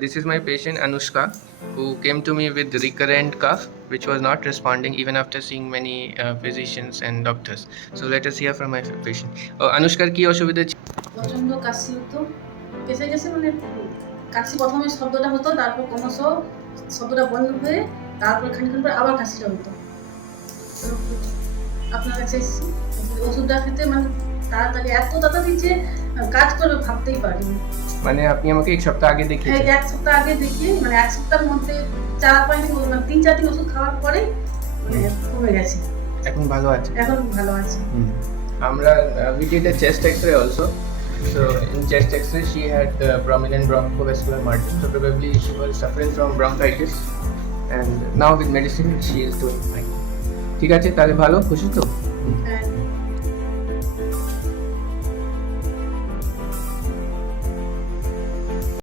This is my patient Anushka, who came to me with recurrent cough, which was not responding even after seeing many physicians and doctors. So let us hear from my patient. Anushka, কি অসুবিধা ছিল? প্রচন্ড কাশি হতো, কেসে গেছে মানে কাশি প্রথমে শব্দটা হতো, তারপর ক্রমশ শব্দটা বন্ধ হয়ে তারপর খানিকক্ষণ পর আবার কাশিটা হতো। আপনার কাছে এসেছি ওষুধটা খেতে, মানে তাড়াতাড়ি এত তাড়াতাড়ি যে কাজ করবে ভাবতেই পারিনি। মানে আপনি আমাকে এক সপ্তাহ আগে হ্যাঁ, দেখিয়েছেন? এক সপ্তাহ আগে দেখিয়ে মানে এক সপ্তাহের মধ্যে 4-5 দিন মানে 3-4 দিন ওষুধ খাওয়ার পরে মানে কমে গেছে। এখন ভালো আছে? এখন ভালো আছে। আমরা we did a chest X-ray also. So in chest X-ray she had prominent bronchovascular margin. So probably she was suffering from bronchitis, and now with medicine she is doing fine. ঠিক আছে, তাহলে ভালো, খুশি তো? হ্যাঁ।